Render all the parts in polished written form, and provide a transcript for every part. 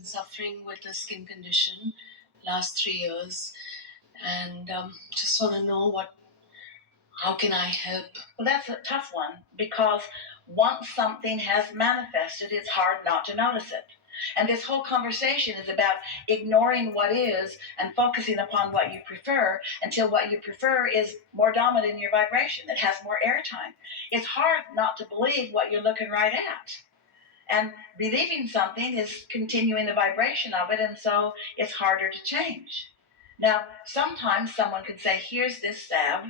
been suffering with a skin condition last 3 years, and just want to know how can I help? Well, that's a tough one, because once something has manifested, it's hard not to notice it. And this whole conversation is about ignoring what is and focusing upon what you prefer until what you prefer is more dominant in your vibration, that has more airtime. It's hard not to believe what you're looking right at. And believing something is continuing the vibration of it, and so it's harder to change. Now, sometimes someone could say, here's this salve,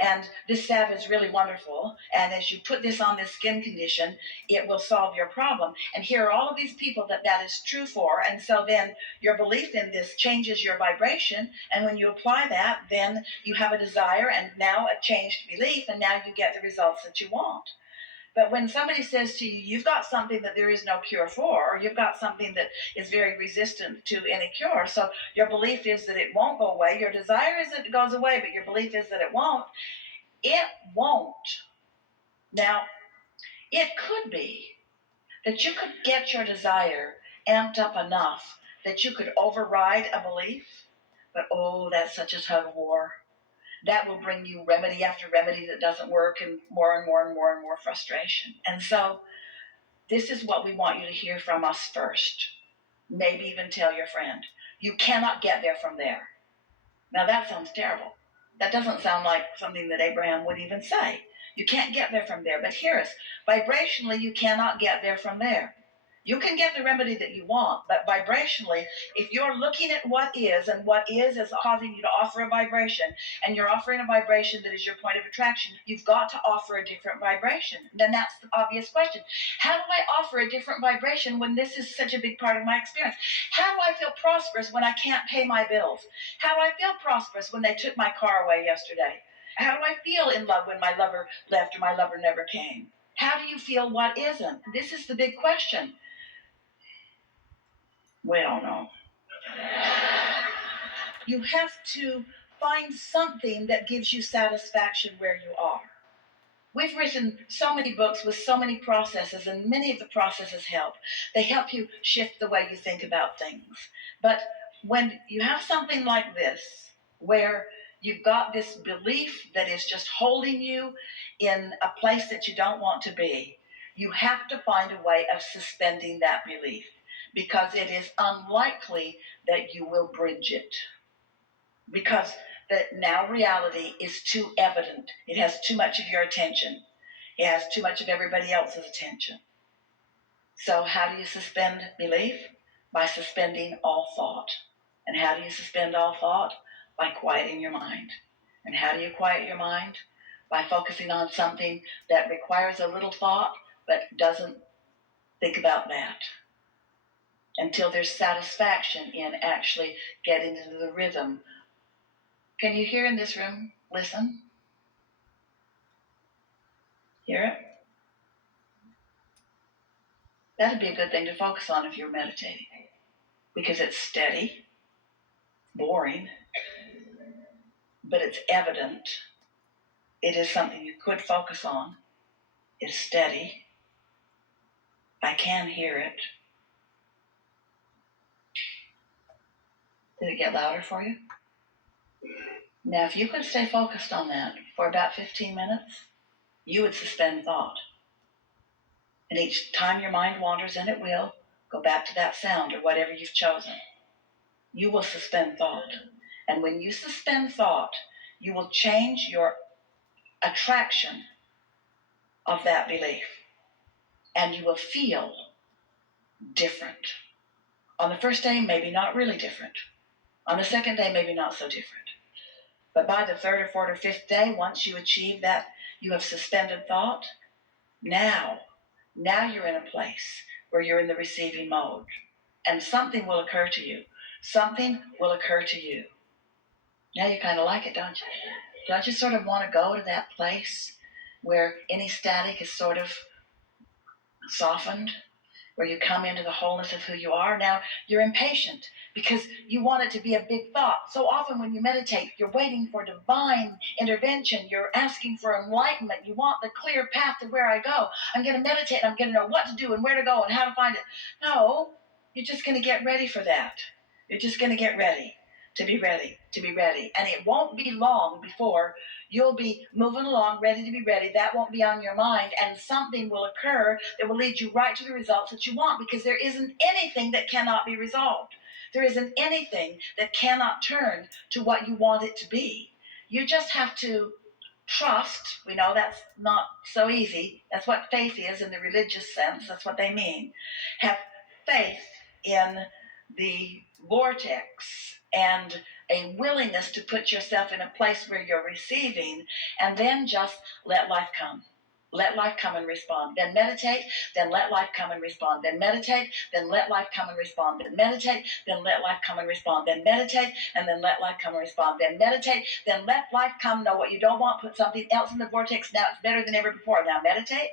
and this salve is really wonderful, and as you put this on this skin condition, it will solve your problem. And here are all of these people that is true for, and so then your belief in this changes your vibration, and when you apply that, then you have a desire, and now a changed belief, and now you get the results that you want. But when somebody says to you, you've got something that there is no cure for, or you've got something that is very resistant to any cure, so your belief is that it won't go away, your desire is that it goes away, but your belief is that it won't. Now, it could be that you could get your desire amped up enough that you could override a belief, but oh, that's such a tug of war. That will bring you remedy after remedy that doesn't work, and more frustration. And so this is what we want you to hear from us first. Maybe even tell your friend. You cannot get there from there. Now that sounds terrible. That doesn't sound like something that Abraham would even say. You can't get there from there. But hear us. Vibrationally, you cannot get there from there. You can get the remedy that you want, but vibrationally, if you're looking at what is, and what is causing you to offer a vibration, and you're offering a vibration that is your point of attraction, you've got to offer a different vibration. Then that's the obvious question. How do I offer a different vibration when this is such a big part of my experience? How do I feel prosperous when I can't pay my bills? How do I feel prosperous when they took my car away yesterday? How do I feel in love when my lover left or my lover never came? How do you feel what isn't? This is the big question. We don't know. You have to find something that gives you satisfaction where you are. We've written so many books with so many processes, and many of the processes help. They help you shift the way you think about things. But when you have something like this, where you've got this belief that is just holding you in a place that you don't want to be, you have to find a way of suspending that belief, because it is unlikely that you will bridge it. Because that now reality is too evident. It has too much of your attention. It has too much of everybody else's attention. So how do you suspend belief? By suspending all thought. And how do you suspend all thought? By quieting your mind. And how do you quiet your mind? By focusing on something that requires a little thought, but doesn't think about that, until there's satisfaction in actually getting into the rhythm. Can you hear in this room? Listen. Hear it? That'd be a good thing to focus on if you're meditating, because it's steady, boring, but it's evident. It is something you could focus on. It's steady. I can hear it. Did it get louder for you? Now, if you could stay focused on that for about 15 minutes, you would suspend thought. And each time your mind wanders, and it will, go back to that sound or whatever you've chosen. You will suspend thought. And when you suspend thought, you will change your attraction of that belief. And you will feel different. On the first day, maybe not really different. On the second day, maybe not so different. But by the third or fourth or fifth day, once you achieve that, you have suspended thought, now you're in a place where you're in the receiving mode. And something will occur to you. Something will occur to you. Now you kind of like it, don't you? Don't you sort of want to go to that place where any static is sort of softened, where you come into the wholeness of who you are? Now, you're impatient because you want it to be a big thought. So often when you meditate, you're waiting for divine intervention. You're asking for enlightenment. You want the clear path to where I go. I'm going to meditate, and I'm going to know what to do and where to go and how to find it. No, You're just going to get ready for that. You're just going to get ready to be ready, to be ready. And it won't be long before you'll be moving along, ready to be ready. That won't be on your mind, and something will occur that will lead you right to the results that you want, because there isn't anything that cannot be resolved. There isn't anything that cannot turn to what you want it to be. You just have to trust. We know that's not so easy. That's what faith is in the religious sense. That's what they mean. Have faith in the vortex and a willingness to put yourself in a place where you're receiving, and then just let life come. Let life come and respond. Then meditate, then let life come and respond. Then meditate, then let life come and respond. Then meditate, then let life come and respond. Then meditate, and then let life come and respond. Then meditate, then let life come. Know what you don't want, put something else in the vortex. Now it's better than ever before. Now meditate,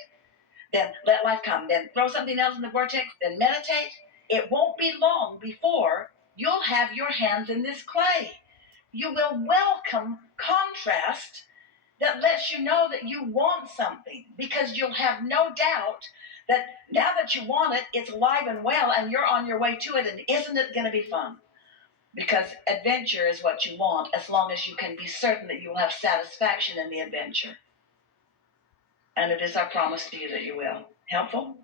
then let life come. Then throw something else in the vortex, then meditate. It won't be long before you'll have your hands in this clay. You will welcome contrast that lets you know that you want something, because you'll have no doubt that now that you want it, it's alive and well, and you're on your way to it. And isn't it going to be fun? Because adventure is what you want, as long as you can be certain that you will have satisfaction in the adventure. And it is our promise to you that you will. Helpful?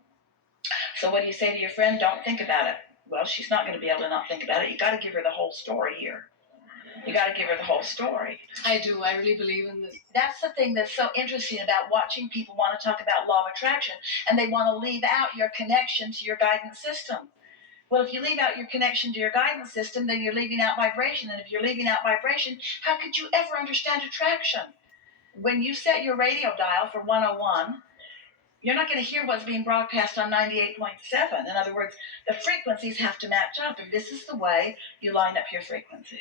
So what do you say to your friend? Don't think about it. Well, she's not going to be able to not think about it. You got to give her the whole story here. You got to give her the whole story. I do. I really believe in this. That's the thing that's so interesting about watching people want to talk about law of attraction, and they want to leave out your connection to your guidance system. Well, if you leave out your connection to your guidance system, then you're leaving out vibration. And if you're leaving out vibration, how could you ever understand attraction? When you set your radio dial for 101, you're not going to hear what's being broadcast on 98.7. In other words, the frequencies have to match up, and this is the way you line up your frequencies.